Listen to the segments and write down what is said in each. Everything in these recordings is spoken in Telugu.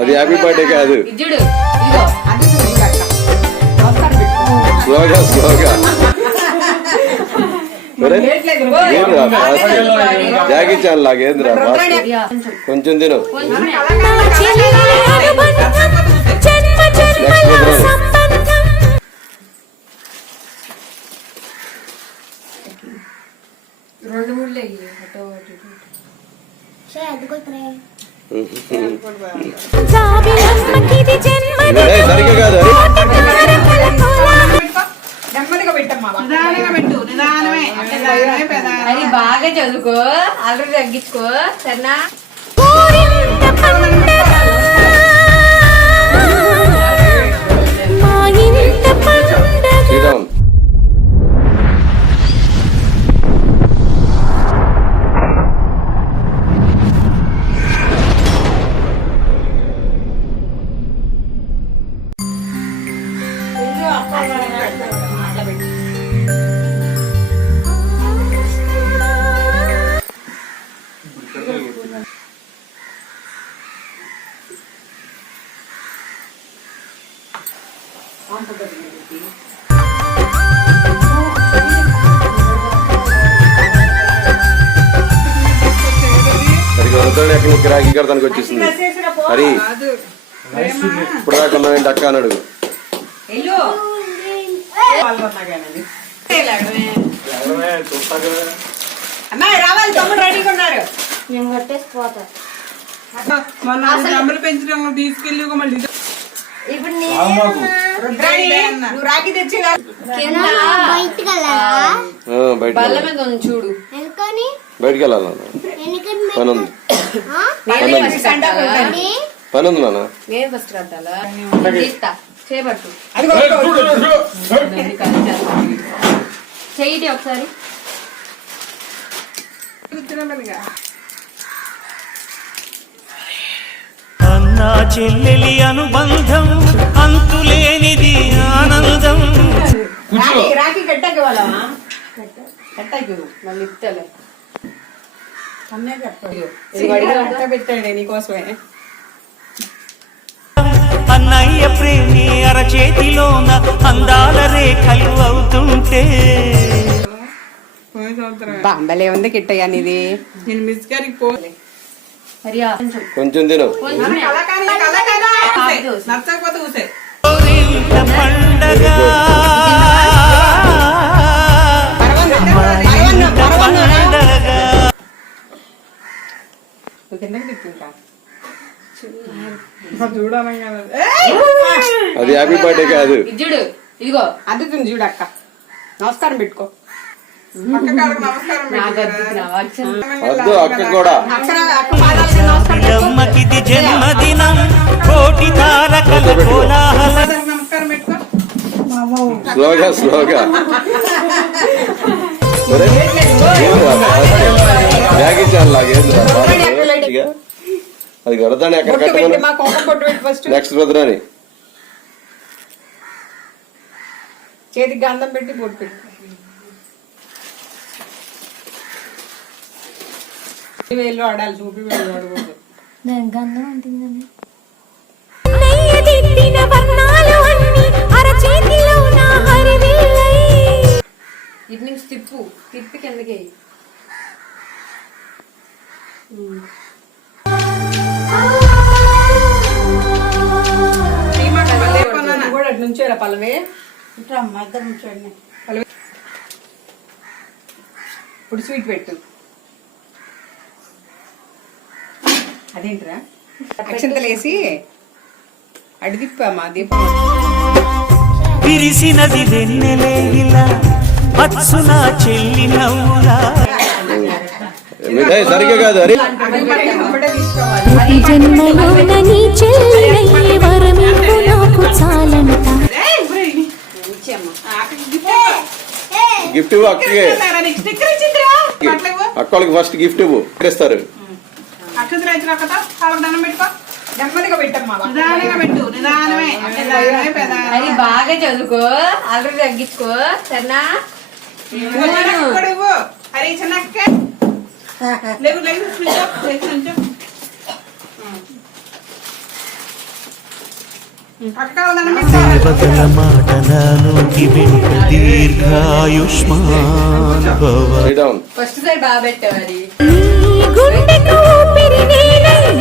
అది హ్యాపీ బర్త్డే కాదు. స్లోగా స్లోగా. జాకీ చాన్ లాగా ఏందిరా ఫాస్ట్ ఇయ్య, కొంచెం తిను. రెండు మూడులే అది. బాగా చదువుకో అల్లరి తగ్గించుకో సరేనా? వద్దాడు ఎక్కడ కడతానికి వచ్చేసింది. హరి. ఇప్పుడు దాకా ఉన్నావు ఏంటి అక్క అని అడుగు వెళ్ళు. పాల్గొన్నా కానీ. అమ్మాయి రావాలి తమ్ముడు రెడీగా ఉన్నారు నేను కొట్టేసిపోతా మొన్న జమ్ములు పెంచడంలో తీసుకెళ్ళి మళ్ళీ ఇప్పుడు నువ్వు తెచ్చి బయటకు చూడు వెళ్ళాలి. పని ఉంది? పని ఉంది నాన్న. నేను ఫస్ట్ కట్టాలా చేపట్టు. ఒకసారి. అన్నా చెల్లెలి అనుబంధం అంతులేనిది కట్టాకి మళ్ళీ ఇస్తలే అన్నే కట్టాడు ఇది అడిగా. కట్ట. పెట్టాడు నీకోసమే. అన్నయ్య ప్రేమి అరచేతిలోన అందాల రేఖలు అవుతుంటే బాంబలే ఉంది కిట్టయ్య నీది. నేను మిస్ గారికి పో హరియా కొంచెం. కొంచెం తిను. నచ్చకపోతే అది హ్యాపీ బర్త్డే కాదు. ఇజ్జుడు ఇదిగో అద్దుతుంది చూడు అక్క. నమస్కారం పెట్టుకో. వద్దు అక్క కూడా. జన్మదినం కోటి తారకల కోలాహల. స్లోగా స్లోగా ఒరే, ఏందిరా ఫాస్ట్ ఇక అది కడతాను ఎక్కడ కట్టమను. మా కోపం బొట్టు పెట్టి ఫస్ట్ నెక్స్ట్ రుద్రాని చేతికి గంధం పెట్టి బొట్టు పెట్టి. వేలు ఆడాలి చూపి వేలు ఆడకూడదు. గంధం అంటుందని నుంచేరా పల్లవి? పల్లవి ఇప్పుడు స్వీట్ పెట్టు. అదేంటిరా? అక్షంతలు వేసి అడి తిప్పమ్మా దీపం. విరిసినది వెన్నెలే ఇలా మత్సున చెల్లి సరిగ్గా కాదు హరి ఇప్పుడే తీసుకోవాలి ప్రతి గిఫ్ట్ ఇవ్వు అక్కకి. నీకు? స్టిక్కర్ ఇచ్చిందిరా. పట్లకు అక్క వాళ్ళకి ఫస్ట్ గిఫ్ట్ ఇవ్వు. ఇస్తారు అది బాగా చదువుకో. అల్లరి తగ్గించుకో. సరేనా? చిన్నక్క. లేవు లేవు దేవతల మాట నాలోకి వెనుక దీర్ఘాయుష్మాన్ భవ ఫస్ట్ సైడ్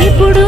ఇప్పుడు